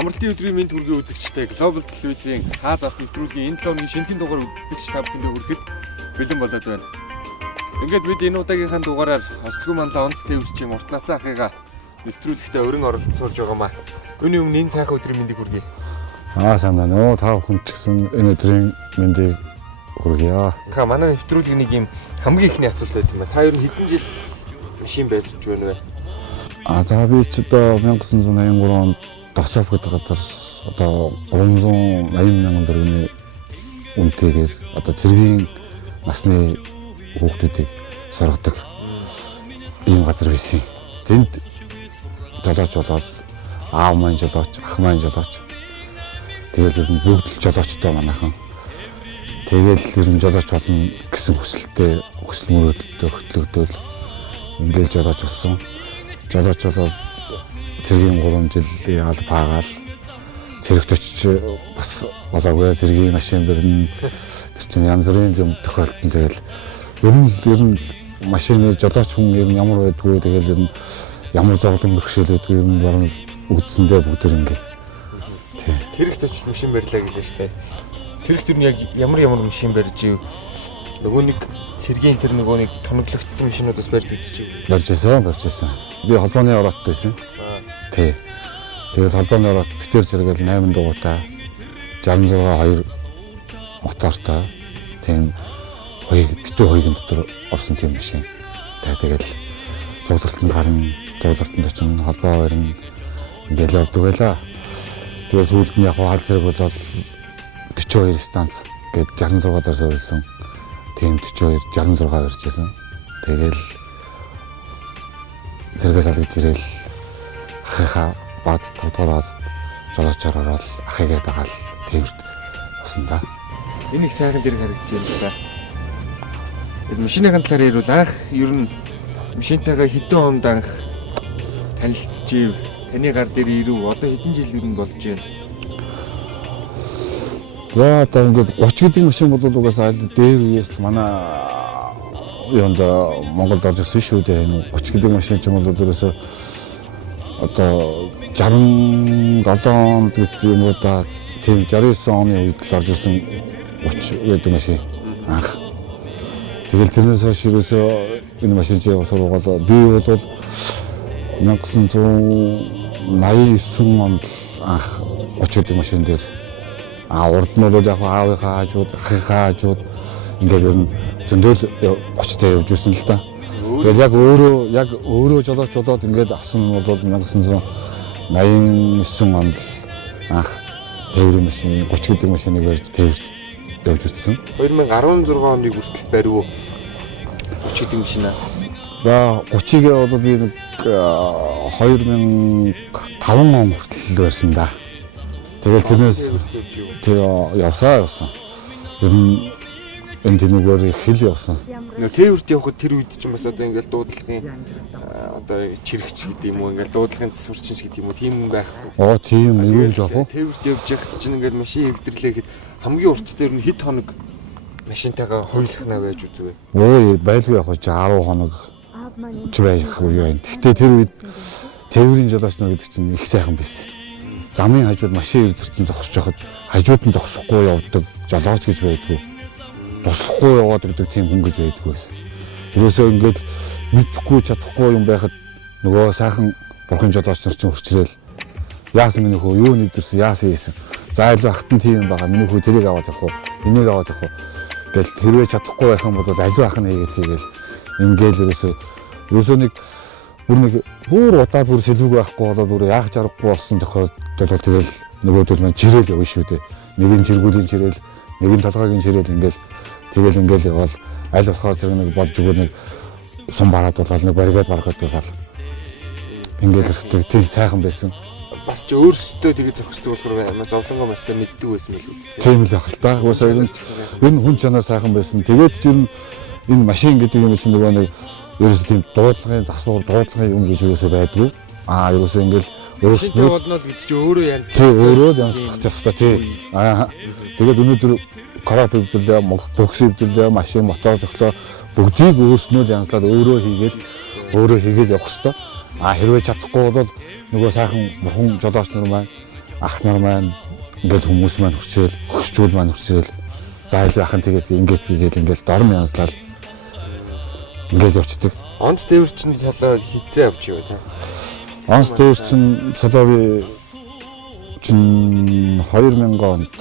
Амралтын өдрийн мэнд хүргэе үзэгчтэй Global телевизийн хааз авах нэвтрүүлгийн энэ 7 өдрийн шинэхэн дугаар үзэгч та бүхэндээ хүрэхэд бэлэн болоод байна. Ингээд бид энэ удаагийнхаа дугаараар Остлгүй манлаа онц тээвэрчийн Уртнасаа ахыгаа нэвтрүүлэгтээ өрн оролцуулж байгаамаа. Үүний өмнө энэ сайхан өдрийн мэндийг хүргэе. Сайн байна уу? Та бүхэнд ч гэсэн энэ өдрийн мэндийг хүргье. Манай нэвтрүүлгийн нэг юм хамгийн ихний асуулт байт юм байна. Та ер нь хэдэн жил машин барьж байна вэ? За би ч одоо 1983 онд Дософ гэдэг газар одоо 380 мянган төгрөгийн үнэтэйгээр одоо цэргийн насны хүүхдүүдийг сургадаг ийм газар байсан. Тэнд жолооч болоод аав маань жолооч, ах маань жолооч. Тэгэл бүгд л жолоочтой манайхан. Тэгэл ер нь жолооч болно гэсэн хүсэл мөрөөдөлтөд хөтлөгдөөл ингээд жолооч болсон. Жолооч болоод цэргийн 3 жил яал паагаал цэрэгт очиж бас болоогүй цэргийн машин бэрнэ тэр чинь янз бүрийн юм тохиолдсон. Тэгэл ер нь машины жолооч хүн ер нь ямар байдгүй тэгэл ер нь ямар зовлон бэрхшээлүүдгүй ер нь баруун үдсэндээ бүгд ингээд тий цэрэгт очиж машин барьлаа гэлээ ш. Цэрэгт ер нь яг ямар машин барьж ив нөгөө нэг цэргийн тэр нөгөө нэг тоноглогдсон машинуудаас барьж үдчихв. Барьж байсан. Би холбооны орооттой байсан. Тий. Тэгээд холбооны ороод битэр зэрэгэл 8 дугуйтай 66 2 мотортой тийм битүү хоёрын дотор орсон тийм машин. Тэгээд зурлалтанд гарна, зурлалтанд очино, холбоо барина ингээл явдаг байлаа. Тэгээд сүүлд нь яг хаал зэрэг болоод 42 станц гээд 66 дээр суурилсан. Тийм 42 66 барьжсэн. Тэгэл зэрэгээс алгаж ирээл ахыхаа бааз тодорхой жолоочоор ороод ахыгаа дагаал тээвэрт босон да. Энэ их сайхан зэрэг харагдаж байна. Машиныхаа талаар ярил анх ер нь машинтайгаа хэдэн онд анх танилцчихв? Таны гар дээр ирв одоо хэдэн жил юм болж байна? За одоо ингээд 30 гэдэг машин бол угаасаа аль дээр үеэс л манай юунд Монголд орж ирсэн шүү дээ. 30 гэдэг машин ч юм бол ерөөсөө одоо 67 онд гэдэг юм уу да тийм 69 оны үед л орж ирсэн 30 гэдэг машин анх. Тэгэл тэрнээс хойш ерөөсөө энэ машин чи сургуулаа би бол 1989 онд анх 30 гэдэг машин дээр урд нь бол яг аавынхаа хажууд, ахыхаа хажууд ингээд ер нь зөндөөл 30-тай явж ирсэн л да. Тэгээд яг өөрөө жолооч болоод ингээд авсан нь бол 1989 онд анх тээврийн машин 30 гэдэг машиныг барьж тээвэрт явж утсан. 2016 оны хүртэл барив уу 30 гэдэг машинаа? За 30-ыг бол би нэг 2005 он хүртэл барьсан да. Тэгээд тэрнээс явсан. Ер нь энэ тэнүүгээр хэл явсан. Тээвэрт явхад тэр үед ч юм бас одоо ингээл дуудлагын одоо чирэгч гэдэг юм уу ингээл дуудлагын сурчин гэдэг юм уу тийм байхгүй. Тийм нэрүүл жоох уу? Тээвэрт явж явахд чинь ингээл машин эвдэрлээ гэхэд хамгийн урт дээр нь хэд хоног машинтайгаа хойлохна байж үзвэ. Байлгүй яг чи 10 хоног ч байж юу юм. Гэхдээ тэр үед тээврийн жолооч нар гэдэг чинь их сайхан байсан. Замын хажууд машин эвдэрсэн зогсож байхад хажууд нь зогсохгүй явдаг жолооч гэж байдгүй. Туслахгүй яваад гэдэг тийм хүн гэж байдгүй байсан. Тэрөөсөө ингээд мэдхгүй чадахгүй юм байхад нөгөө сайхан бурхан жолооч нар чинь хурцрээл яасан миний хөө юу нэгдэрсэн яасан ийсэн. За илүү ахтан тийм юм байгаа. Миний хөө тэрийг аваад явах уу? Энийг аваад явах уу? Тэгэл хэрвээ чадахгүй байх юм бол аливаа ах нь хийгээл ингээл ерөөсөө нэг бүр удаа бүр сэлбэг байхгүй болоод бүр яах чаргагүй болсон тохиолдолд тэгэл нөгөөдөл маань жирээл явна шүү дээ. Нэг нь жиргүүлийн жирээл, нэг нь толгойн жирээл ингээл явал аль болохоор зэрэг нэг болж өгөө нэг сум бараад болоод нэг баригад болоод ингээл хэрэгтэй тийм сайхан байсан. Бас ч өөрсдөө тэгээ зохисдог болохоор зовлонгоо маш сайн мэддэг байсан мэл үү? Тийм л яг л та. Уусаа энэ хүн чанар сайхан байсан. Тэгээд ч ер нь энэ машин гэдэг юм чинь нөгөө нэг ерөөсөө тийм дуудлагын засвар дуудлагын юм гэж ерөөсөө байдгүй. Ерөөсөө ингээл өөрсдөө болно л гэж чи өөрөө янзлах. Тий өөрөө янзлах ёстой тий. Тэгээд өнөөдөр корап хэвдэлээ, бокс хэвдэлээ, машин, мотор зөглөө бүгдийг өөрснөө л янзлаад өөрөө хийгээл явах ёстой. Хэрвээ чадахгүй бол нөгөө сайхан бурхан жолооч нар маань ах нар маань ингээд хүмүүс маань хүрчээл, хөшчүүл маань хүрчээл. За илүү ахын тэгээд ингээд хийгээл ингээд дорн янзлал ингээд явцдаг. Онц тээвэр чинь цолоо хизээ авч юу та? Онц тээвэр чинь цолоо би чин 2000 онд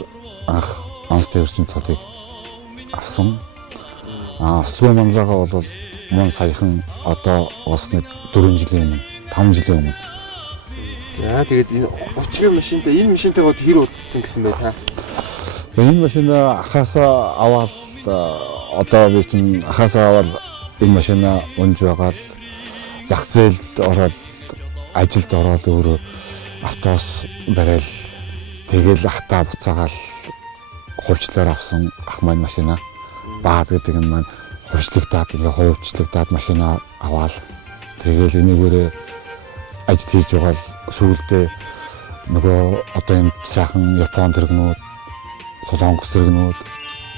анх онц тээвэр чинь цолыг авсан. Сүү манзаага бол мөн саяхан одоо бас нэг 4 жилийн өмнө, 5 жилийн өмнө. За тэгээд энэ 30 машинтай энэ машинтайгаа хэр удсан гэсэн бай та? Энэ машина ахаасаа аваад одоо би чинь ахаасаа аваад энэ машина унж байгаа л зах зээлд ороод ажилд ороод өөрөө автобус барайл тэгэл ахтаа буцаагаал хувьчлаар авсан ах маань машина бааз гэдэг нь маань хувьчлагдаад ингээ хувьчлагдаад машина аваад тэгэл энийгээрээ ажил хийж байгаа л сүүлдээ нөгөө одоо энэ сайхан Япон тэрэгнүүд Солонгос тэрэгнүүд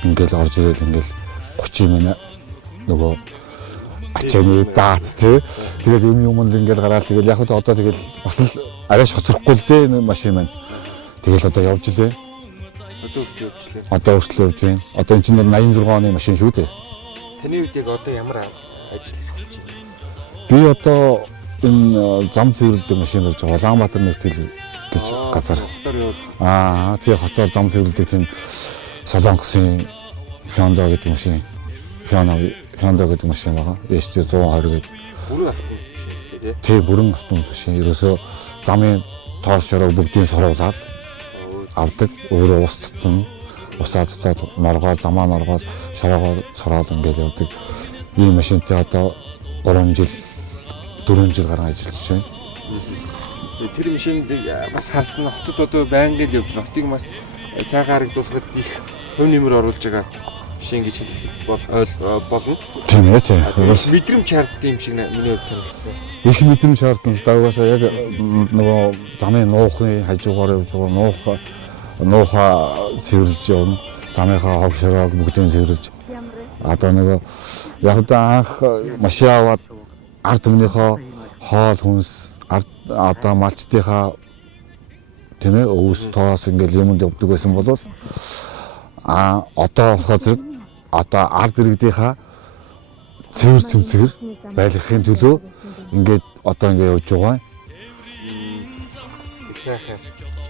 ингээл орж ирэл ингээл 30 минут нөгөө ачааны даат тэгээд юмд ингээл гараад тэгэл яг одоо тэгэл бас л арайш хоцрохгүй л дээ энэ машин маань тэгэл одоо явж илээ. Одоо хүртэл явж байна. Одоо энэ чинь 86 оны машин шүү дээ. Таны үед яг одоо ямар ажил хийж байна? Би одоо энэ зам цэвэрлэдэг машин болж байгаа. Улаанбаатар нэгтгэл гэж газар. Тэгээ хотоор зам цэвэрлэдэг тийм Солонгосын Hyundai гэдэг машин. Hyundai гэдэг машин байгаа. ST 120 гэдэг. Бүрэн автомобиль машин шүү дээ. Тий, бүрэн автомобиль машин. Ерөөсөө замын тоос шороо бүгдийг соруулаад авдаг. Өөрөө ус цацсан. Усаа цацаад норгоо, замаа норгоод, шороогоо сороод ингээд явдаг. Ийм машинтай одоо 3 жил 4 жил гарan ажиллаж байна. Тэр машинд бас харсан хотод одоо байнга л явж байна. Хотыг бас сайхан харагдуулахад их хөв нэмэр оруулж байгаа машин гэж хэлэх болно. Тийм ээ тийм. Мэдрэмж шаарддаг юм шиг миний хувьд санагдсан. Их мэдрэмж шаардсан л дагвасаа яг нөгөө замын нуухны хажуугаар явж байгаа нуухаа цэвэрлж явна. Замынхаа хог шороог бүгдийг цэвэрлж. Одоо нөгөө яг одоо анх машин аваад ард түмнийхөө хоол хүнс одоо малчдынхаа тийм ээ өвс тоос ингээл юмд явдаг байсан бол одоо болохоор зэрэг одоо ард иргэдийнхаа цэвэр цэмцгэр байлгахын төлөө ингээд одоо ингээд явж байгаа. Их сайхан.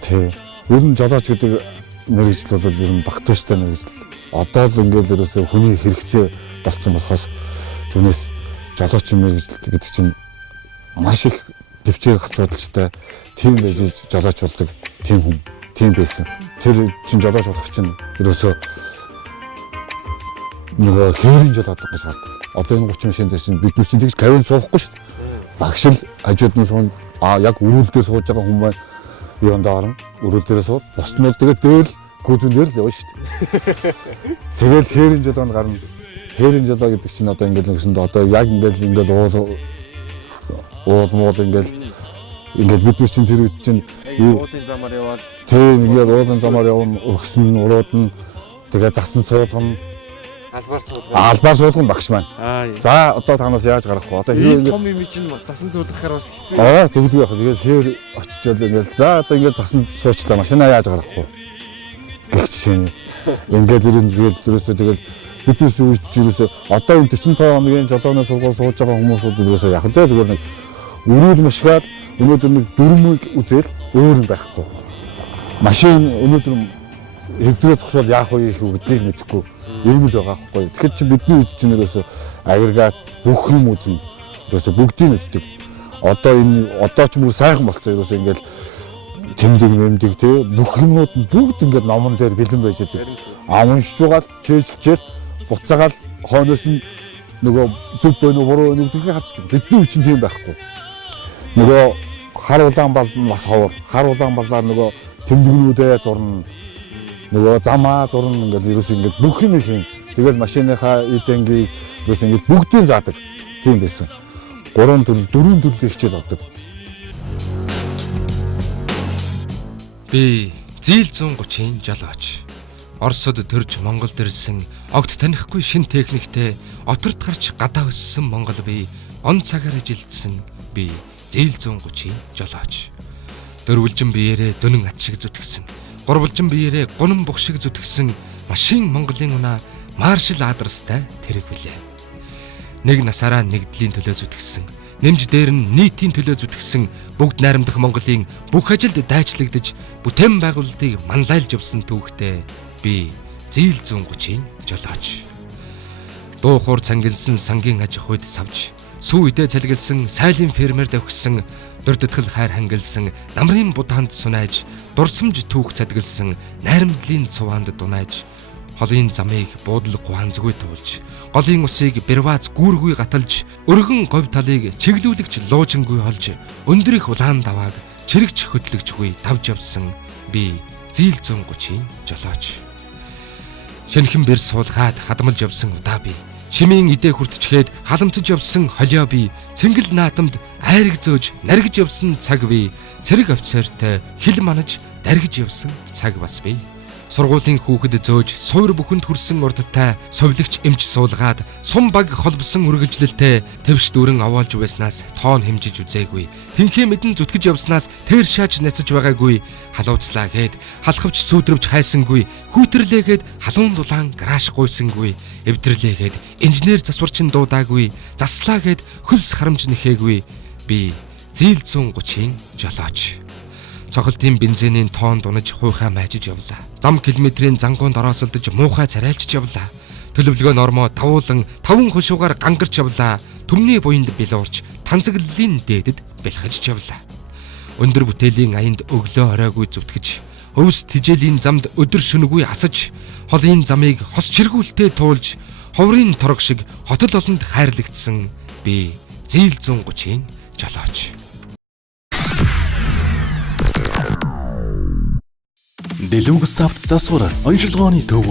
Тий. Ер нь жолооч гэдэг мэргэжил бол ер нь багтууштай мэргэжил. Одоо л ингээд ерөөсөө хүний хэрэгцээ болцсон болохоос түүнээс жолооч мэргэжил гэдэг чинь маш их төвчээр хацуудалтай тийм байж жолооч болдог тийм хүн тийм байсан. Тэр чинь жолооч болох чинь ерөөсөө нөгөө хээрийн жолоодог гэж шаарддаг. Одоо энэ 30 машин дээр чинь бид нүр чинь тэгж кавин суухгүй шүү дээ. Багшил хажууд нь суун яг өрөөл дээр сууж байгаа хүн маань юунд орно өрөөл дээр сууд бусд нь тэгээд дээр л гүзүүн дээр л явна шүү дээ. Тэгэл хээрийн жолоонд гарна. Хээрийн жолоо гэдэг чинь одоо ингээд нэгсэнд одоо яг ингээд уул ингээд бид нар чинь тэр үед чинь уулын замаар яваад тийм ингээд уулын замаар явна өгсөн урууд нь тэгээ засан суулгана албаар суулгана багш маань. За одоо танаас яаж гарах вэ? Одоо ийм том юм чинь засан суулгахаар бас хэцүү. тэгдэг байх. Тэгээд хээр очичоод ингээд за одоо ингээд засан суучлаа машина яаж гарах вэ? Гэх чинь ингээд ерөөсөө тэгээд биднээс үүсч ерөөсөө одоо энэ 45 хоногийн жолооны сургууль сууж байгаа хүмүүсүүд ерөөсөө яг тэ зүгээр нэг өрөөл машгаад өнөөдөр нэг дөрмөг үзэл өөр юм байхгүй. Машин өнөөдөр хэвдрээ зогсвол яах вэ гэдгийг мэдэхгүй юм л байгаа байхгүй. Тэгэхээр чи бидний үед чинь ерөөсөө агрегат бүх юм үзнэ. Ерөөсөө бүгдийг үздэг. Одоо ч мөр сайхан болцсон ерөөсөө ингээл тэмдэг нэмдэг тий бүх юмнууд нь бүгд ингээд номон дээр бэлэн байж байгаа. Уншиж байгаа чэйжлчээл буцаагаал хойноос нь нөгөө зүг бönө буруу нэгдгийг харцдаг. Бидний үе чинь тийм байхгүй. Нөгөө хар улаан бал нь бас ховор. Хар улаан балаар нөгөө тэмдэгнүүдээ зурна. Нөгөө замаа зурна ингээд ерөөс ингээд бүх юм их юм. Тэгэл машиныхаа эдэнгийг ерөөс ингээд бүгдийг заадаг. Тийм байсан. 3 төрөл 4 төрөл хичээл авдаг. Би Зээл 130-ын жолооч. Оросод төрж Монголд ирсэн огт танихгүй шин техниктэй оторт гарч гадаа өссөн Монгол бие он цагаар ажилдсан би Зээл 130-ын жолооч. Дөрвөлжин биеэрээ дөнөн ат шиг зүтгэсэн. Гурвалжин биеэрээ гунан бух шиг зүтгэсэн машин Монголын унаа маршал адрастай тэрэг билээ. Нэг насаараа нэгдлийн төлөө зүтгэсэн. Нэмж дээр нь нийтийн төлөө зүтгэсэн бүгд найрамдах Монголын бүх ажилд дайчлагдж бүтээн байгуулалтыг манлайлж явсан түүхтэй би Зээл 130-ийн жолооч. Дуу хуур цангилсан сангийн аж ахуйд савж, сүү үедээ цалгилсан сайлын фермер давхсан, дурдтгал хайр хангилсан намрын будаанд сунааж, дурсамж түүх цадгалсан найрамдлын цуваанд дунааж, холын замыг буудлаг гуанзгүй туулж, голын усыг берваз гүүргүй гаталж, өргөн говь талыг чиглүүлэгч луужингүй олж, өндөр их улаан давааг чирэгч хөдлөгчгүй тавж явсан би Зээл 130-ийн жолооч. Шинхэн бэр суулгаад хадмалж явсан удаа би. Шимийн идэ хүртчихэд халамцж явсан холио би. Цэнгэл наатамд айраг зөөж наргиж явсан цаг би. Цэрэг офицертой хил манаж даргиж явсан цаг бас би. Сургуулийн хүүхэд зөөж суур бүхэнд хүрсэн урдтай совлогч эмч суулгаад сум баг холбосон үргэлжлэлтэй твш дүүрэн овоолж байснаас тоон хэмжиж үзээгүй. Тэнхээ мэдэн зүтгэж явснаас тэр шааж нацаж байгаагүй. Халууцлаа гээд халахвч сүйдрвч хайсангүй. Хүүтэрлээгээд халуун дулаан гарааш гуйсангүй. Эвдэрлээгээд инженер засварчин дуудаагүй. Заслаа гээд хөлс харамж нэхээгүй. Би Зээл 130-ийн жолооч. Цохолтын бензинийн тоон дунаж хуйхаа майжиж явлаа. Зам километрийн зангуунд орооцолдож муухай царайлчж явлаа. Төлөвлөгөө нормоо тавуулан 5 хушуугаар гангарч явлаа. Төмний буйнд билуурч тансаглалын дээдэд бэлхэж явлаа. Өндөр бүтээлийн аянд өглөө оройгүй зүтгэж, өвс тижээлийн замд өдөр шөнөгүй асаж, холын замыг хос чиргүүлтэй туулж, ховрын торог шиг хотол олонд хайрлагдсан би Зээл 130-ийн жолооч. Дэлүүгс авт засвар оншилгооны төв.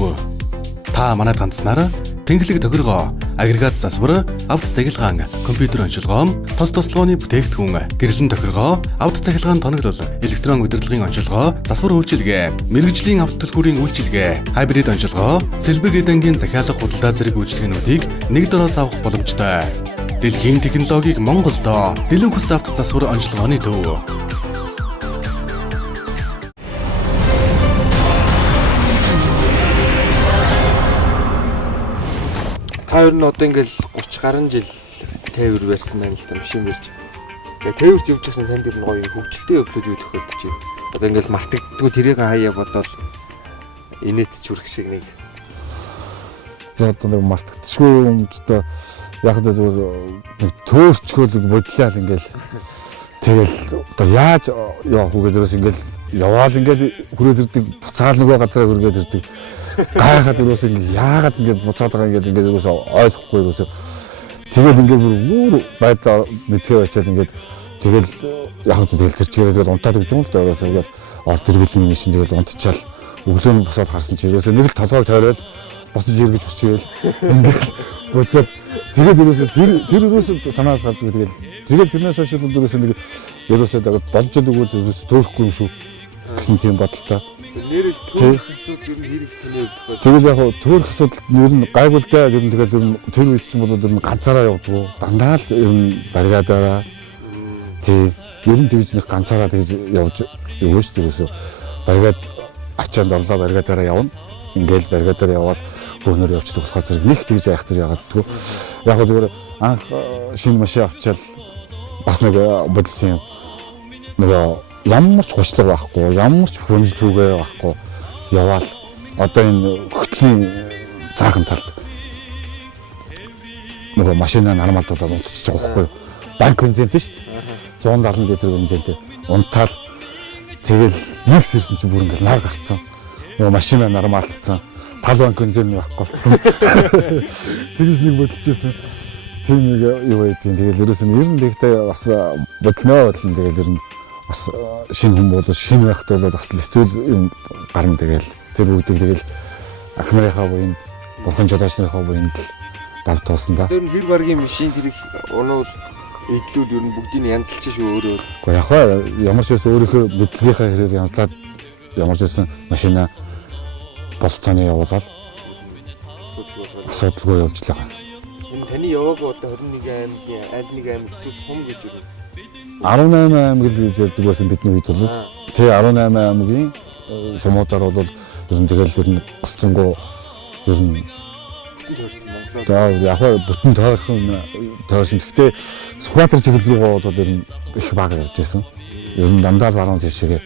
Та манайд ганцнаар тэнхлэг тохиргоо, агрегат засвар, авт цахилгаан, компьютер оншилгоо, тос тослогооны бүтээгдэхүүн, гэрлэн тохиргоо, авт цахилгаан тоноглол, электрон удирдлагын оншилгоо, засвар үйлчилгээ, мэрэгжлийн авт түлхүүрийн үйлчилгээ, хайбрид оншилгоо, сэлбэг эдэнгийн захиалга худалдаа зэрэг үйлчилгээнүүдийг нэг дөрөөс авах боломжтой. Дэлхийн технологиг Монголдо Дэлүүгс авт засвар оншилгооны төв. Та ер нь одоо ингээл 30 гаруй жил тээвэр барьсан байна л да, машин барьж. Тэгээ тээвэрт явж байсан танд ер нь гоё хөвгөлтэй явдлууд юу тохиолдож байна. Одоо ингээл мартагддгүй тэрийг хаяа бодоод инээдч үрэх шиг нэг. За одоо нэг мартагдчихгүй юм ч одоо яг л зүгээр нэг төөрчгөөл бодлоо ингээл тэгэл одоо яаж явах уу гэдээс ингээл яваал ингээл хүрээд ирдэг буцаал нөгөө газараа хүргээд ирдэг. Гайхаад юус ингэ яагаад ингэ буцаад байгаа ингэ юус ойлгохгүй юус. Тэгэл ингэ бүр байдаа мэдхээ очиад ингэ тэгэл яг тэгэл тэр чигээр тэгэл унтаад өгч юм л да юус ингэ орд иргэлийн юм шин тэгэл унтчаал өглөө нь босоод харсан чи юус нэг л толгойг тойроод буцаж эргэж өчөөл ингэ бодоод тэгээд юус тэр юус санаас гардаг тэгэл тэрнээс хойш юус нэг юус болж өгвөл юус төөрөхгүй юм шүү гэсэн тийм бодолтой. Нэрэл төөрөх асуудал ер нь хэрэг тэнэг тохиол. Тэгэл яг төөрөх асуудал ер нь гайгүй л дээ. Ер нь тэгэл ер нь тэр үед ч юм бол ер нь ганцаараа явжгүй. Дандаа л ер нь баригадаараа. Тий. Ер нь тэгж нэг ганцаараа тэгж явж өгөө шүү дээ. Баригад ачаанд орлоо баригадаараа явна. Ингээл баригадаараа явбал бөөнөр явчихдаг болохоор зэрэг нэг тэгж яах тэр яагаадгүй. Яг гоо зүгээр анх шинэ машин авчаал бас нэг бодсон юм. Нөгөө ямар ч хучлаг байхгүй, ямар ч хүнжлүүгээ байхгүй яваал одоо энэ хөтлийн цаахан талд нөгөө машинаа нармалдуулаад унтчих жоох байхгүй. Банк бензинтэй шүү дээ. 170 литр бензинтэй. Унтаал тэгэл нэг сэрсэн чинь бүр ингээд нар гарцсан. Нөгөө машинаа нармалдсан. Тал банк бензин байхгүй болсон. Тэгж нэг бодчихсон. Тийм нэг юу байдیں۔ Тэгэл ерөөс нь ер нь тэгтэй бас бодлоо бодлон тэгэл ер нь бас шинэ хүн бол шинэ байхад бол бас хэцүү юм гарна тэгэл тэр бүгдийг тэгэл ах нарынхаа буйнд бурхан жолоочныхаа буйнд давтуулсан да. Тэр хэр баргийн машин тэрийг унуул идлүүд ер нь бүгдийг янзлж шүү өөрөө. Гэхдээ яг хаа ямар ч байсан өөрийнхөө мэдлэгийнхаа хэрээр янзлаад ямар ч байсан машина болцооны явуулаад асуудалгүй явж байгаа. Энэ таны яваагүй одоо 21 аймгийн аль нэг аймаг эсвэл сум гэж юу? 18 аймаг л гэж ярьдаг байсан бидний үед бол. Тэгээ 18 аймгийн сумуудаар бол ер нь тэгэл ер нь болцсонгоо ер нь за яг бүтэн тойрсон. Гэхдээ Сүхбаатар чиглэл рүү бол ер нь их бага явж байсан. Ер нь дандаа баруун тишээ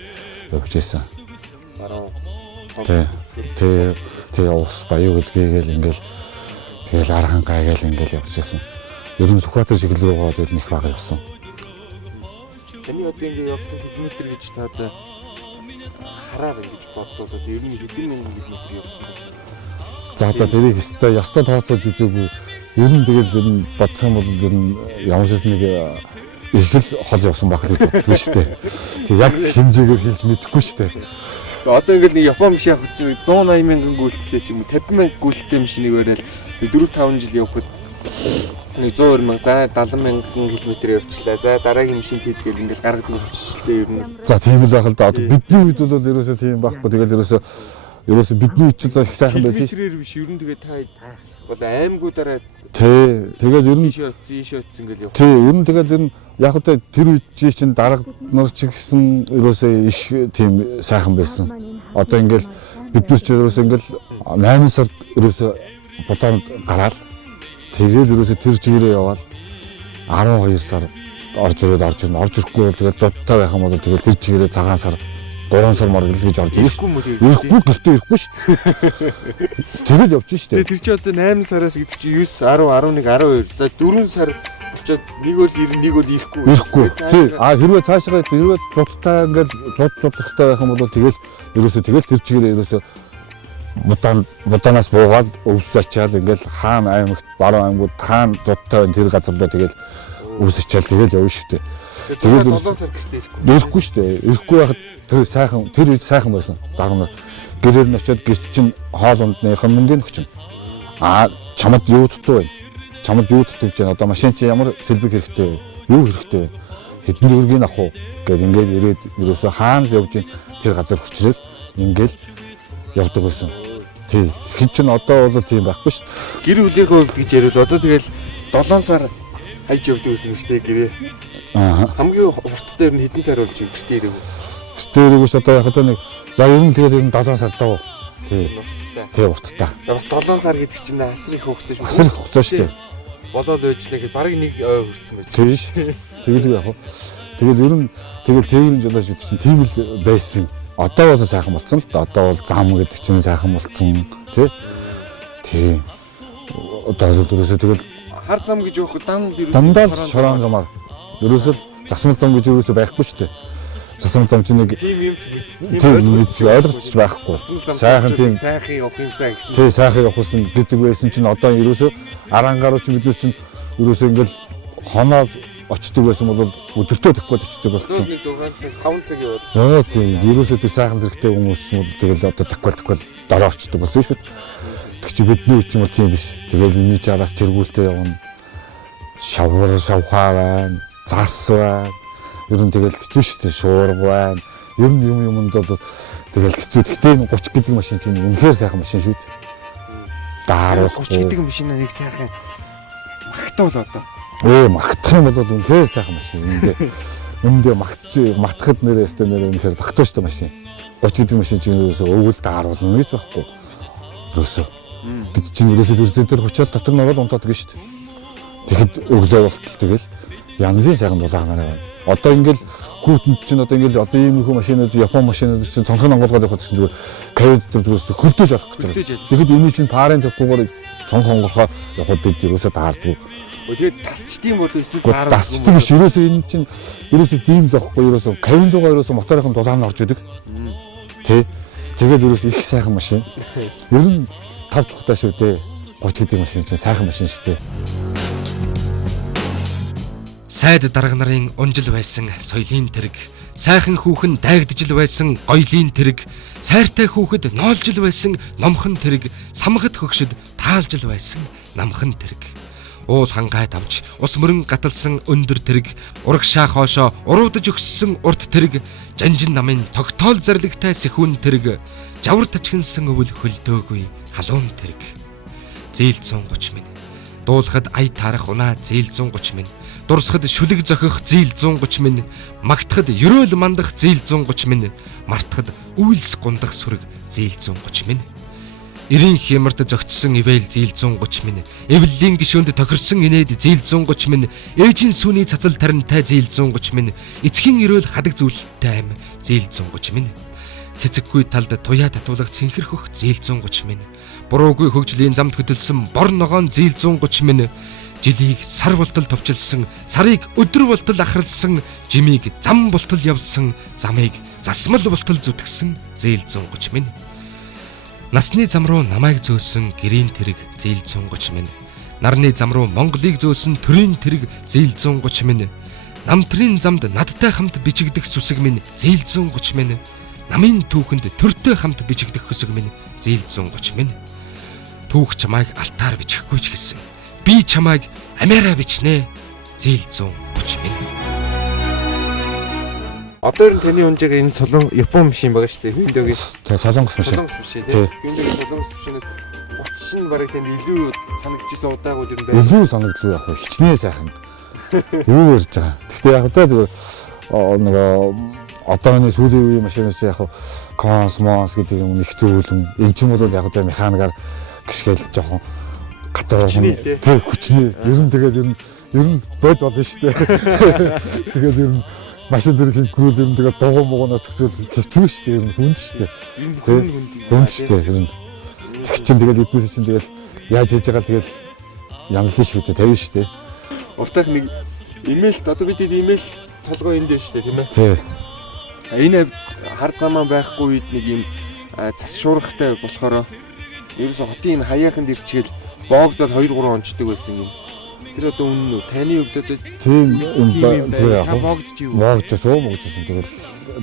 явж байсан. Тэгээ ус баяу гэлгээл ингээл тэгэл архангаа гээл ингээл явж байсан. Ер нь Сүхбаатар чиглэл рүү ер нь их бага явсан. Таны одоо ингэ явсан километр гэж та одоо хараар ингэж бодвол ер нь хэдэн мянган километр явсан бэ? За одоо тэрийг ёстой тооцоож үзээгүй. Ер нь тэгэл ер нь бодох юм бол ер нь ямар ч нэг их л хол явсан байх гэж боддгоо шүү дээ. Тэг яг хэмжээгээр хэлж мэдэхгүй шүү дээ. Одоо ингээл нэг Япон биш яг чинь 180 мянган гүйлттэй ч юм уу 50 мянган гүйлттэй машиныг бариад 4-5 жил явхад нэг 120 мянга за 70 мянган километр явчлаа. За дараагийн машин хийдгээл ингээл гаргаж өгчлээ ер нь. За тийм л байх л да. Одоо бидний үед бол ерөөсөө тийм байхгүй. Тэгэл ерөөсөө бидний үед ч одоо их сайхан байсан шүү. Километрээр биш ер нь тэгээ та бол аймагуудаараа тэгээд ер нь ийш оцсон ингээл явах. Тий, ер нь тэгэл ер нь яг одоо тэр үед чинь дарга нар ч гэсэн ерөөсөө их тийм сайхан байсан. Одоо ингээл биднес ч ерөөсөө ингээл 8 сард ерөөсөө бодоонд гараад тэгээд ерөөсөө тэр чигээрээ яваад 12 сар орж ирэхгүй бол тэгээд зодтой байх юм бол тэгээд тэр чигээрээ цагаан сар 3 сар мөр гэж орж ирэх шүү дээ. Ирэхгүй гэртээ ирэхгүй шүү дээ. Тэгээд явж шүү дээ. Тэр чи одоо 8 сараас гэдэг чи 9, 10, 11, 12. За 4 сар очоод нэг бол ирнэ, нэг бол ирэхгүй. Тий. Хэрвээ цаашгаа хэрвээ зодтой ингээд зодтой байх юм бол тэгэл ерөөсөө тэгэл тэр чигээрээ ерөөсөө будаанаас буугаад өвс ачаад ингээл хаана аймагт баруун аймагуд хаана зодтой тэр газар руу тэгэл өвс ачаал тэгэл явна шүү дээ. Тэгээд 7 сар гэртээ ирэхгүй шүү дээ. Ирэхгүй байхад тэр үед сайхан байсан. Дарга гэрээр нь очиод гэрт чинь хоол ундныхын мөнгөний өгчин. Чамд юу дутуу вэ? Чамд юу дутуу гэж одоо машин чи ямар сэлбэг хэрэгтэй вэ? Юу хэрэгтэй вэ? Хэдэн төгрөгийг авах уу гэд ингээд ирээд ерөөсөө хаана л явж тэр газар хүчрээд ингээд явдаг байсан. Тий. Хэн ч одоо бол тийм байхгүй шүү дээ. Гэр бүлийнхээ хувьд гэж яриад одоо тэгэл 7 сар хайж явдаг гэсэн юм шүү дээ гэрээ. Хамгийн хурдтай ер нь хэдэн сар болж гэртээ ирэв? Гэртээ ирэвч одоо яг одоо нэг за ер нь тэгээд ер нь 7 сар даа. Тий. Тэгээ урттай. Бас 7 сар гэдэг чинь асар их хугацаа шүү. Асар их хугацаа шүү дээ. Болоод байжлаа гэж бараг нэг ой хүрсэн байж. Тий шүү. Тэгэл яг хөө. Тэгэл ер нь тээгэрэн жолооч гэдэг чинь тийм л байсан. Одоо бол сайхан болсон л да. Одоо бол зам гэдэг чинь сайхан болсон тий. Тий. Одоо ерөөсөө тэгэл хар зам гэж явах дандаа шорон замаар ерөөсөө засмал зам гэж ерөөсөө байхгүй шүү дээ. Засмал зам чинь нэг тийм юм ч ойлгоч байхгүй. Сайхан тийм сайхан явах юмсаа гэсэн. Тий сайхан явах гэсэн гэдэг байсан чинь одоо ерөөсөө арангаар ч биднес чинь ерөөсөө ингээл хоноо очдөг байсан бол өдөртөө таггүй очдөг болсон. Нэг 6 цаг 5 цаг яваад. Тийм ерөөсөө тэр сайхан хэрэгтэй хүмүүс нь тэгэл одоо таггүй дараа очдөг болсон шүү дээ. Тэг чи бидний үеч юм бол тийм биш. Тэгэл миний чараас чиргүүлтэй явна. Шавхаа байна. Зас байна. Ер нь тэгэл хэцүү шүү дээ. Шуурга байна. Ер нь юмд бол тэгэл хэцүү. Гэхдээ 30 гэдэг машин чинь үнэхээр сайхан машин шүү дээ. Дааруулах 30 гэдэг машин нэг сайхан магтаал одоо. Магтах юм бол үнэхээр сайхан машин. Үндэ магтахад нэрээ үнэхээр багтуу шүү дээ машин. 30 гэдэг машин чинь ерөөсөө өвгөл дааруулна гэж байхгүй. Ерөөсөө бид чинь ерөөсөө бирзэн дээр хочоод дотор нь ороод унтаад гэж шүү дээ. Тэгэхэд өглөө болтол тэгэл янзын сайхан дулаагаар байна. Одоо ингээл хүүтэнд чинь одоо ингээл одоо ийм их машинууд Япон машинууд чинь цонхын онгоолгоод явахад чинь зүгээр кайд дээр зүгээс хөлдөөж авах гэж байгаа. Тэгэхэд энэ чинь парын тавихгүйгээр цонх онгоолгоо явахад бид ерөөсөө таардгүй. Тэгээд тасчдсан бол эсвэл таарах. Тасчдаг биш ерөөсөө энэ чинь ерөөсөө тийм л байхгүй ерөөсөө кайд дугаа ерөөсөө моторын дулаан орж идэг. Тэ. Тэгээд ерөөсөө их сайхан машин. Ер нь 5 дахь шүү дээ. 30 гэдэг машин чинь сайхан машин шүү дээ. Сайд дарга нарын унжил байсан соёлын тэрэг, сайхан хүүхэн дайгджил байсан гоёлын тэрэг, сайртай хүүхэд ноолжил байсан номхон тэрэг, самхад хөгшөд таалжил байсан намхан тэрэг. Уул хангайд авч ус мөрөн гаталсан өндөр тэрэг, урагшаа хоошоо уруудаж өгссөн урт тэрэг, жанжин намын тогтоол зарлагтай сэхүүн тэрэг, жавар тачгинсан өвөл хөлдөөгүй халуун тэрэг. Зээл 130 минь. Дуулахад ая тарах унаа зээл 130 минь. дурсахад шүлэг зохих зээл 130 минь, магтахад ерөөл мандах зээл 130 минь, мартахад үйлс гундах сүрэг зээл 130 минь. Ирийн хямарт зөгцсөн ивэл зээл 130 минь, эвлэлийн гишүүнд тохирсон инээд зээл 130 минь, ээжийн сүний цацал таринтай зээл 130 минь, эцгийн ерөөл хадаг зүйлтэй аим зээл 130 минь. Цэцэггүй талд туяа татуулах цэнхэрхөх зээл 130 минь, буруугүй хөгжлийн замд хөдөлсөн бор ногоон зээл 130 минь, жилийг сар болтол товчилсан, сарыг өдөр болтол ахарлсан, жимийг зам болтол явсан, замыг засмал болтол зүтгсэн зээл 130 минь. Насны зам руу намайг зөөсөн гэрийн тэрэг зээл 130 минь. Нарны зам руу Монголыг зөөсөн төрийн тэрэг зээл 130 минь. Намтрын замд надтай хамт бичигдэх сүсэг минь зээл 130 минь. Намын түүхэнд төртэй хамт бичигдэх хөсөг минь зээл 130 минь. Түүх чамайг алтаар бичихгүй ч гэсэн би чамайг амиараа бичнэ зээл 130 минь. Одоо энэ таны унжиг энэ солон Япон машин байгаа шүү дээ. Hyundai-гийн Тэгээ солонгос машин. солонгос машин тийм. Hyundai-гийн солонгос машинаас 30 нь бараг танд илүү санагдчихсан удаагууд юм байна. Илүү санагдлуу яг хичнээн сайхан. Юу ярьж байгаа. Гэхдээ яг одоо зүгээр нэг одооны сүүлийн үеийн машинаас яг Cosmos гэдэг юм их зөөлөн. Энд ч юм бол яг одоо механикаар гიშгэл жоохон гатаа тийм хүчнээ. Ер нь бод болно шүү дээ. Тэгээд ер нь машин дэрхийн гүйл ер нь тэгээд дугуй муугнаас өсөөл хэцүү шүү дээ. Ер нь хүнд шүү дээ. Хүнд шүү дээ. Ер нь тэг чин тэгээд эднээс чин тэгээд яаж хийж байгаа тэгээд янзлын шүү дээ. Тавина шүү дээ. Уртах нэг имэйл одоо бид имэйл толгой энд дээ шүү дээ тийм ээ. Тий. Энэ хар замаа байхгүй үед нэг юм цас шуурхтай болохоор ерөөсө хотын энэ хаяаханд ирчгээл боогдоод 2-3 онцдог байсан юм. Тэр одоо үнэн үү? Таны хувьд одоо тийм юм тэгээ яг боогдож юу? боогдсон.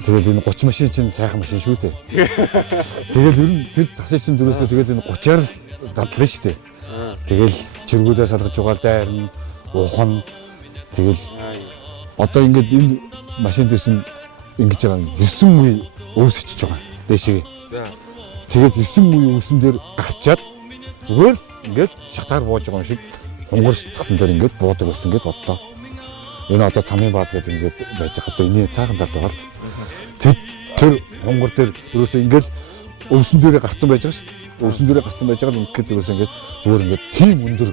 Тэгэл энэ 30 машин чинь сайхан машин шүү дээ. Тэгэл ер нь тэр засыг чинь дөрөөсөө тэгэл энэ 30-аар л задлаа шүү дээ. Тэгэл чиргүүдээ салгаж угаал дайрна, ухна. Тэгэл одоо ингээд энэ машин дээр чинь ингэж байгаа 9 үе өөрсөж байгаа. Дэшиг. За. Тэгээд 9 үе өсөн дээр гарчаад зүгээр ингээд шатаар бууж байгаа юм шиг хонгор цасан дээр ингээд буудаг байсан гэд бодлоо. Энэ одоо цамын бааз гэдэг ингээд байж байгаа. Одоо энэ цаахан талд байгаа л. Тэр хонгор дээр ерөөсөө ингээд өвсөн дээрээ гарцсан байж байгаа шүү дээ. Өвсөн дээрээ гарцсан байж байгаа л ингээд ерөөсөө ингээд зүгээр ингээд тийм өндөр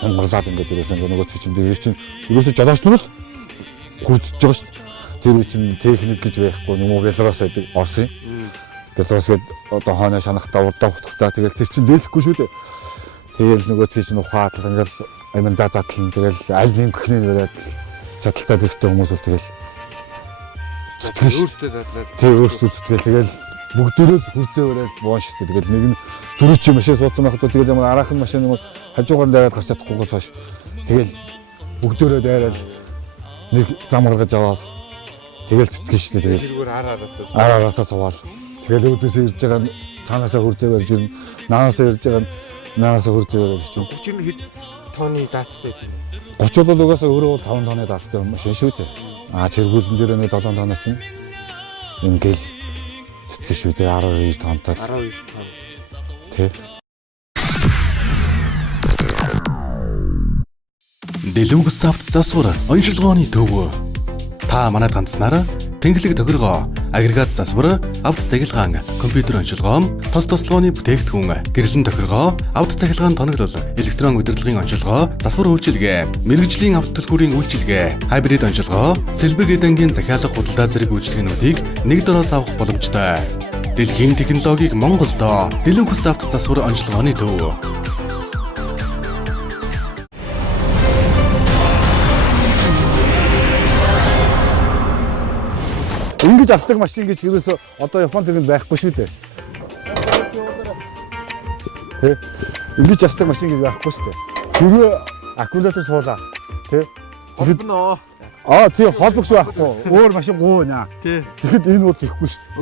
хонгорлаад ингээд ерөөсөө ингээд нөгөө чинь дээр чинь ерөөсөө жолоочнол хурцж байгаа шүү дээ. Тэр үе чинь техник гэж байхгүй юм уу Белорус гэдэг Орсын. Белорус гээд одоо хойно шанахтаа удаа хутгахтаа тэгэл тэр чинь дээхгүй шүү дээ. Тэгэл нөгөө тийш нь ухаатлан ингээл аминдаа задлан тэгэл аль нэм гөхний нэрээд чадaltaй хэрэгтэй хүмүүс бол тэгэл өөртөө задлаад тий өөртөө зүтгэл тэгэл бүгдээрээ хүрзээ өрөөл буун шигтэй тэгэл нэг нь дөрөв чи машин суудсан байхад тэгэл ямар араахан машин юм хажуугаар дайгаад гарч чадахгүйгээс хойш тэгэл бүгдээрээ дайраад нэг зам гаргаж аваад тэгэл зүтгэн шигтэй тэгэл тэргээр араасаа цуваад тэгэл өөдөөсөө ирж байгаа нь цаанаасаа хүрзээ барьж ирнэ наанаасаа ирж байгаа нь наасаа хүрзээ барьж чинь 30 хэд тонны даацтай тийм. 30 бол угаасаа өөрөө бол 5 тонны даацтай машин шүү дээ. Чиргүүлэн дээр нэг 7 тоноо чинь ингээл зүтгэж шүү дээ 12 тонтой. 12 тонн. Тэ. Дэлгүүс авт засвар онцлогооны төв. Та манайд ганцнаараа тэнхлэг тохиргоо, агрегат засвар, авт цахилгаан, компьютер онцлогоо, тос тослогооны бүтээгдэхүүн, гэрлэн тохиргоо, авт цахилгаан тоноглол, электрон удирдлагын онцлогоо, засвар үйлчилгээ, мэрэгжлийн авт төлхүүрийн үйлчилгээ, хайбрид онцлогоо, сэлбэг эдангийн захиалга худалдаа зэрэг үйлчилгээнүүдийг нэг дөрөөс авах боломжтой. Дэлхийн технологиг Монголдо Дэлгүүс авт засвар онцлогооны төв. Ингэж астдаг машин гэж ерөөсөө одоо Японд тэнд байхгүй шүү дээ. Тэ. Ингэж астдаг машин гэж байхгүй шүү дээ. Тэрөө аккумулятор суулаа. Тэ. Холбоно. Тий холбогч байхгүй. Өөр машин гуйна. Тий. Тэгэхэд энэ бол ихгүй шүү дээ.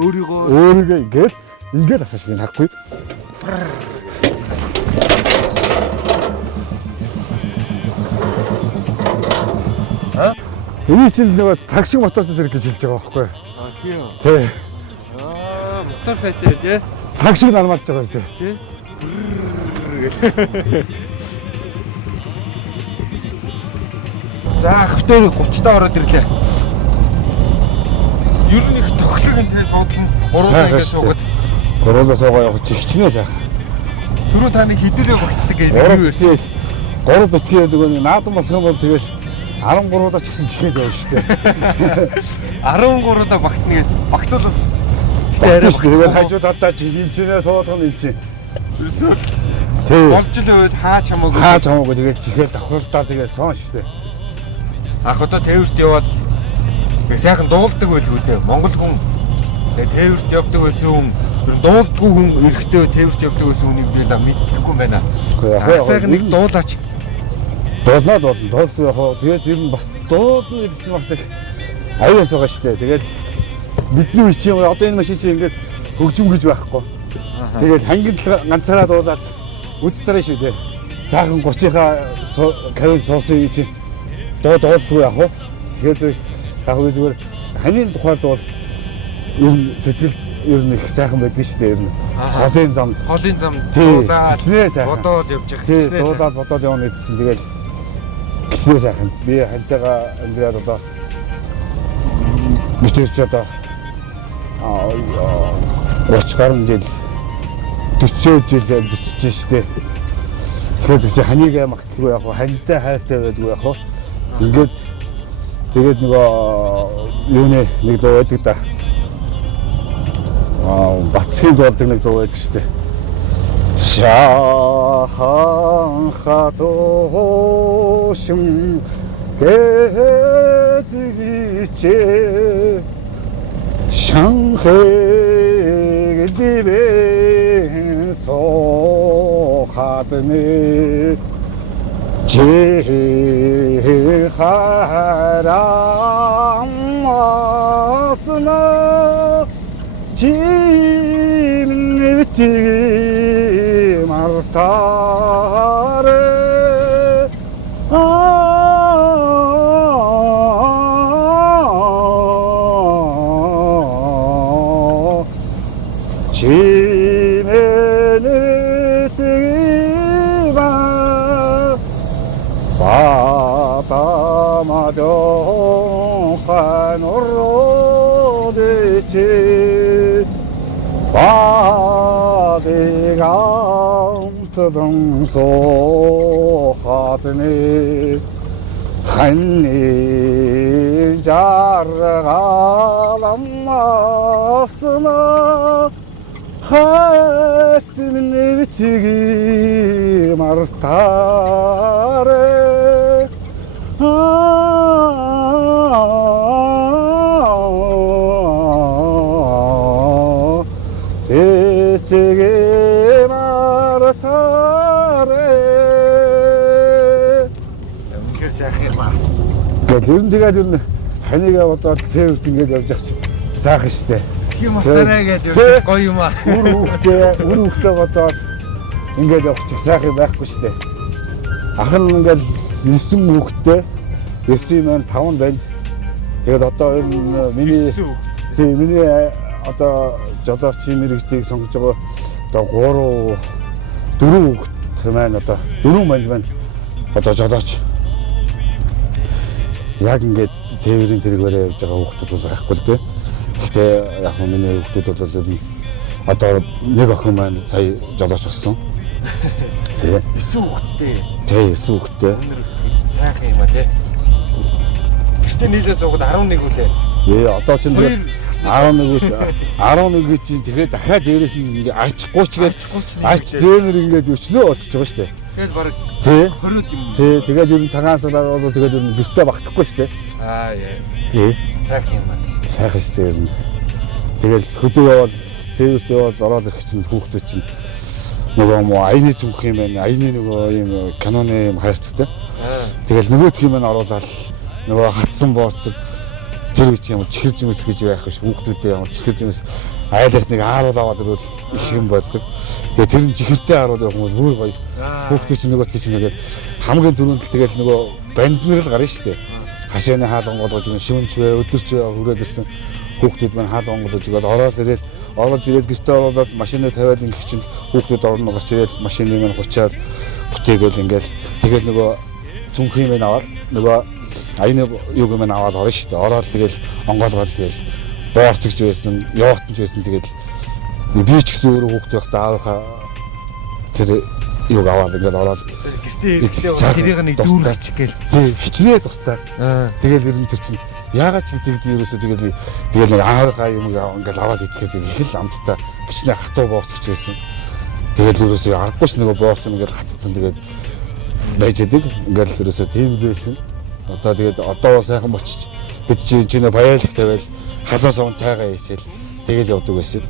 Өөрийгөө ингээд асааш тийм харахгүй. Энэ чинь нөгөө цаг шиг мотортой зэрэг гэж хэлж байгаа байхгүй юу? Тийм. Тий. Мотор сайтай тий. Цаг шиг нармалж байгаа зү. Тий. За хөтөр 30-таа ороод ирлээ. Ер нь их тохлог энэ суудлын гурван ингэ суугаад гурван суугаа явах чи хичнээн сайхан. түрүү та нэг хідүүлээ багтдаг гэдэг. Гурав битгий нөгөө наадам болох юм бол тэгэл 13-аас ч гэсэн чихээд явна шүү дээ. 13-аа багтна гэж багтуул. Тэгээд хажууд одоо хэмжээнээ суулгах нь чинь. Тэг. Болж л байвал хаач хамаагүй. Хаач хамаагүй тэгээд чихээр давхарлаа тэгээд сон шүү дээ. Ах одоо тээвэрт явбал сайхан дуулдаг байлгүй дээ. Монгол хүн тэгээд тээвэрт явдаг байсан хүн дуулдаггүй хүн эрэхтэй тээвэрт явдаг байсан хүнийг би л мэддэггүй юм байна. Сайхан нэг дуулаач. Дуулаад яг тэгээд ер нь бас дуулна гэдэг чинь бас их аюулс байгаа шүү дээ. Тэгээд бидний үе чинь одоо энэ машин чинь ингээд хөгжим гэж байхгүй. Тэгээд хангин ганцаараа дуулаад үзтэрэй шүү дээ. Сайхан 30-ийнхаа карин суусан чинь дуулдгүй яг. Тэгээд яг зүгээр ханийн тухайд бол энэ сэтгэл ер нь их сайхан байдаг шүү дээ ер нь. Холын зам дуулаад бодоод явж байгаа. Тийм дуулаад бодоод явна гэдэг чинь тэгээд гिचнээ сайхан. Би хантайгаа амьдраад одоо мэтэрч одоо 30 гаруй жил 40 жил амьдчихжээ шүү дээ. Тэгэхээр чи ханыг магталгүй яг хантай хайртай байдгүй яг. Ингээд тэгээд нөгөө юуны нэг дуу байдаг да. Бацгийн дуулдаг нэг дуу байдаг шүү дээ. Шахан хатошим гэдгийчээ Шанхэг дивэн сохатны чи харамасна чимнэти мартаре 바디감 소하더니 한니 자라가람마스나 하트는 비티기 마르타레 비티기 마르타레 Тэрэн тэгээд ер нь ханигаа бодоод тээвэрт ингэж явж байгаа чинь сайхан штэ. Тийм мартараа гэж явж гоё юм аа. Үр хөхтэй бодоод ингэж явах чинь сайхан байхгүй штэ. Ах нь ингээд 9 хүүхэдтэй 9 маань 5 байна. Тэгээд одоо ер нь миний одоо жолооч мэрэгжлийг сонгож байгаа одоо 4 хүүхэд маань одоо 4 маань одоо жолооч яг ингээд тээврийн тэрэгээрээ явж байгаа хүүхдүүд бол байхгүй л дээ. Гэхдээ яг нь миний хүүхдүүд бол одоо нэг охин маань сая жолооч болсон. Тэгээ 9 хүүхэдтэй. Тэгээ 9 хүүхэдтэй. Сайхан юм а тий. Гэхдээ нийлээ суугаад 11 үлээ. Одоо ч 11 чинь тэгэхээр дахиад дээрээс нь ингээ ач 30 гээд ач зээнэр ингээд өчнөө болчихж байгаа шүү дээ. Тэгээд баг 20 юм. Тий, тэгээд ер нь цагаансаар бол тэгээд ер нь гэртээ багтахгүй шүү дээ. Яа. Тий. Сайхан юм байна. Сайхан шүү дээ ер нь. Тэгэл хөдөө яваад тээвэрт яваад ороод ирэх чинь хүүхдүүд чинь нөгөө мо аяны зүнх юм байна. Аяны нөгөө юм каноны юм хайрцагтай. Тэгэл нөгөөх юм байна оруулаад нөгөө хатсан бооцог тэр үуч юм чихэрж юмс гэж байх биш хүүхдүүдээ ямар чихэрж юмс айлаас нэг ааруул аваад ирвэл их юм болдог. Тэгээ тэр нь чихэртэй ааруул явах юм бүр гоё. Хүүхдүүд чинь нөгөө тийш нэгээд хамгийн түрүүнд тэгэл нөгөө банднэр л гарна шүү дээ. Хашааны хаалган болгож ингэ шүнч вэ өдөрч вэ хүрээд ирсэн хүүхдүүд маань хаалган болгож игээд ороод ирээд гэртээ ороод машинаа тавиад ингэх чинь хүүхдүүд орно гарч ирээд машины маань хучаад бүтээгээл ингээл тэгэл нөгөө зүнх юм аваад нөгөө энэ юуг мань аваад орно шүү дээ. Ороод тэгэл онгоолгоод тэгэл боорцогч байсан, явахтанч байсан тэгэл би ч гэсэн өөрөө хүүхдээ байхдаа аавынхаа тэр юуг аваад ингээд ороод гэртээ ирэхдээ тэрийг нэг дүүр ачих гээл. Тий, хичнээн дуртай. Тэгэл ер нь тэр чинь яагаад ч гэдэг ерөөсөө тэгэл нэг аавынхаа юм ингээд аваад идэхээр их л амттай хичнээн хатуу боорцогч байсан. Тэгэл ерөөсөө аргагүй ш нөгөө боорч ингээд хатцсан тэгээд байж идэг. Ингээд ерөөсөө тийм л байсан. Одоо тэгээд одоо сайхан болчих. Бид чинь баялаг тавиал халуун савн цайгаа хийчихэл тэгэл явдаг байсан.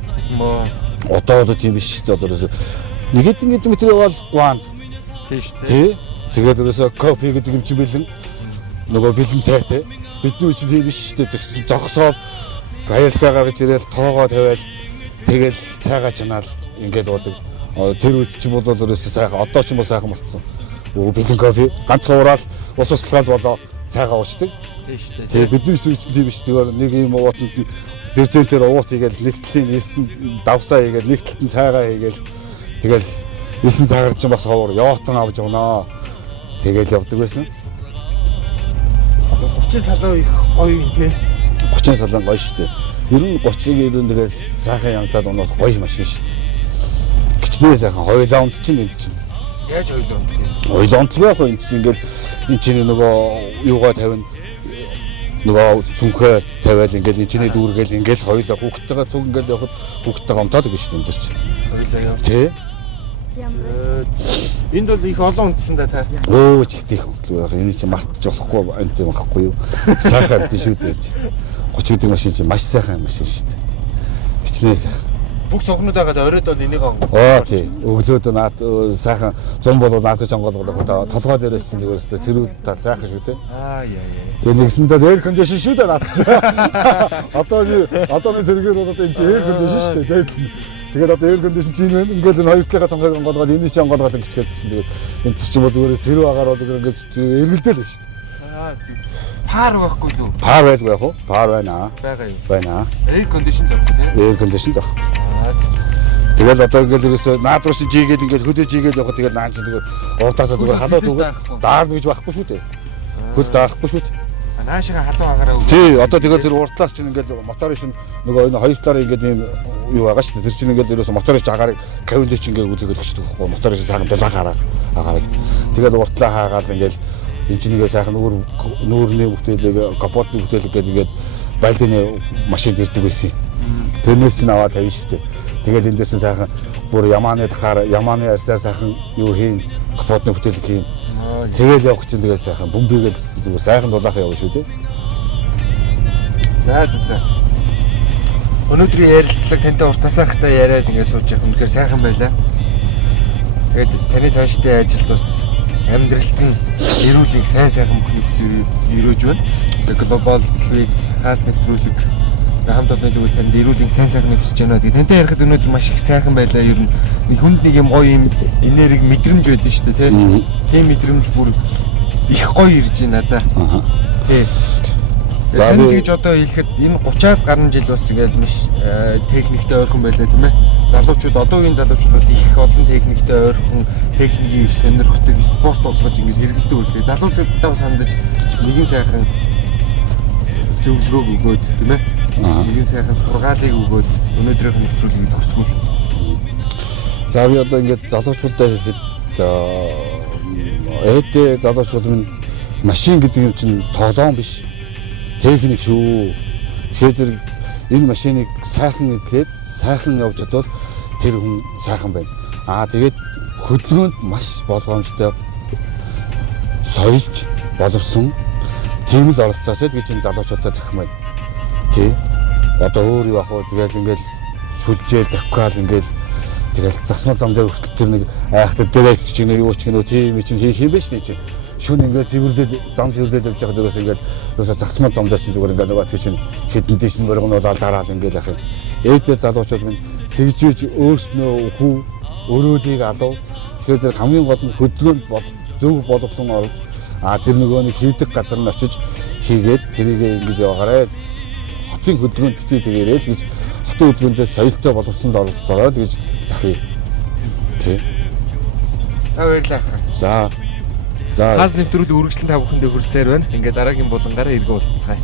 Одоо тийм биш шүү дээ. Одоо ерөөсөө нэг хэдэн километр явал гуанз. Тийм шүү дээ. Тий. Тэгээд ерөөсөө кофе гэдэг юм чи бэлэн нөгөө бэлэн цайтай. Бидний үчиг тийм биш шүү дээ. Зөксөн зогсоод баялагаа гаргаж ирээл тоогоо тавиал тэгэл цайгаа чанаал ингээд уудаг. Тэр үед чи бол ерөөсөө сайхан одоо ч юм уу сайхан болцсон. Бэлэн кофе ганцхан ураал ус услахад болоо цайгаа уучдаг. Тийм шүү дээ. Тэгээ бидний үчиг тийм биш. Тэгэхээр нэг юм уутанд бэрзентээр уут хийгээл нэг талын нийлсэн давсаа хийгээл нэг талын цайгаа хийгээл тэгэл нийлсэн цайгаар чинь бас ховор яотон авч явнаа. Тэгэл явдаг байсан. 30 салуу их гоё юм тий. 30 салан гоё шүү дээ. Ер нь 30-ыг ер нь тэгэл сайхан янзлаад унаад гоё машин шүү дээ. Гичнээ сайхан хоёулаа унт чинь энэ чинь. Яаж хоёулаа унт вэ? Хоёулаа унтлгүй яг энэ чинь ингээл энэ чинь нөгөө юугаа тавина нөгөө цүнхээ тавиал ингээл энэ чиний дүүргээл ингээл хоёулаа хүүхдтэйгээ цуг ингээл явахад хүүхдтэйгээ унтаад гэж шүү дээ энэ дэр чинь. Хоёулаа яа. Тий. Энд бол их олон унтсан да та. Өө чихтих унтлгүй яг энэ чинь мартаж болохгүй энэ юм байхгүй юу. Сайхан тийм шүү дээ. 30 гэдэг машин чинь маш сайхан машин шүү дээ. Гичнээ сайхан. Бүх цонхнууд байгаад оройд бол энийг онгоо. Тий. Өглөөд наад сайхан 100 болоо наад гэж онгоолгоод толгой дээрээс чинь зүгээр өстэй сэрүүд та сайхан шүү дээ. Яа. Тэгээ нэгсэндээ air condition шүү дээ наад гэж. Одоо тэргээр болоод энэ air condition шүү дээ. Тэгээд одоо air condition чинь ингээд энэ хоёр талынхаа цонхыг онгоолгоод энэ чинь онгоолгоод ингэж хэлсэн чинь тэгээд энэ чинь зүгээр сэрүү агаар бол ингээд эргэлдэл байна шүү дээ. Пар байхгүй юу? Пар байлгүй яг уу? Пар байна. Байгаа юу? Байна. Air condition л байна тий. Air condition л баг. Тэгэл одоо ингээд ерөөсөө наад руу чинь жигээд ингээд хөдөө жигээд явахад тэгэл нaan чинь зүгээр урдаасаа зүгээр халууд өгөө даарна гэж байхгүй шүү дээ. Хөд даахгүй шүү дээ. Наашига халуун агаараа өгөө. Тий, одоо тэгэл тэр урдлаас чинь ингээд моторын шин нөгөө энэ хоёр талаар ингээд юм юу байгаа шүү дээ. Тэр чинь ингээд ерөөсөө моторын чинь агаарыг кавин дээр чинь ингээд үлээгээд өгчдөг байхгүй. Моторын шин сайхан дулаагаар агаарыг. Тэгээд уртлаа хаагаал ингээд энэ чинь нэгээ сайхан нүүрний бүтээлэг капотны бүтээлэг гэдэг ингээд байлдны машинд ирдэг байсан. Тэрнээс чинь аваад тавина шүү дээ. Тэгэл энэ дэсэн сайхан бүр ямааны дахаар ямааны арьсаар сайхан юу хийн капотны бүтээлэг хийн. Тэгэл явах чинь тэгэл сайхан бөмбөгийг зүгээр сайхан дулаахаа явна шүү дээ. За. Өнөөдрийн ярилцлага тантай уртасаа хата яриад ингэ сууж явах үнэхээр сайхан байлаа. Тэгээд таны цаашдын ажилд бас амьдралд нь эрүүлэг сайхан бүхнийг өрөөж байна. Тэгээд глобал телевиз хаас нэвтрүүлэг хамт олон зүйлс танд эрүүлэг сайхныг хүсэж байна. Тэгээд тантай ярихад өнөөдөр маш их сайхан байлаа. Ер нь нэг хүнд нэг юм гоё юм энерги мэдрэмж байдаг шүү дээ, тий. Тийм мэдрэмж бүр их гоё ирж байна надаа. Тий. За би гэж одоо хэлэхэд энэ 30-аад гаруй жил бас ингээл маш техниктэй ойрхон байлаа тийм ээ. Залуучууд одоогийн залуучууд бас их олон техниктэй ойрхон техникийг сонирхдаг спорт болгож ингэж хэрэгэлдэг үлээ. Залуучуудтай сандаж нэгэн сайхан зөвлөгөөг өгөөд тийм ээ. Нэгэн сайхан сургаалыг өгөөд өнөөдрийнх нь нэвтрүүлгийг төгсгөл. За би одоо ингээд залуучуудаа хэлэхэд залуучууд минь машин гэдэг юм чинь тоглоом биш. Техник шүү. Тэгэхээр зэрэг энэ машиныг сайхан эдлээд сайхан явж чадвал тэр хүн сайхан байна. Тэгээд хөдөлгөөнд маш болгоомжтой соёлж боловсон тийм л оролцоосоо гэж энэ залуучуудаа захих байна. Тий. Одоо өөр юу ах вэ? Тэгэл ингээл сүлжээ давхгаал ингээл тэгэл засмал зам дээр хүртэл тэр нэг айхтар директ чинь юу ч гэнэ тийм чинь хийх юм биш тийм. Шүн ингээд цэвэрлэл зам цэвэрлэл явж байхад ерөөсөө засмал зам дээр чинь зүгээр ингээд нөгөө тийм хэдэн дэш мөргөнүүд дараал ингээд яах юм. Ээдээ залуучууд минь тэгжиж өөрснөө хүү өрөөлийг алуу. Тэгэхээр зэрэг хамгийн гол нь хөдөлгөөнд зөв боловсон орж тэр нөгөө нэг хийдэг газар нь очиж хийгээд тэрийг ингэж яваарай. Хотын хөдөлгөөнд битгий тэгээрэй л гэж хотын хөдөлгөөндөө соёлтой боловсонд оролцоорой гэж захив. Тий. Баярлалаа. За За. Хаас нэвтрүүлэг үргэлжлэн та бүхэндээ хүрсээр байна. Ингээд дараагийн булангаараа эргэн уулзцгаая.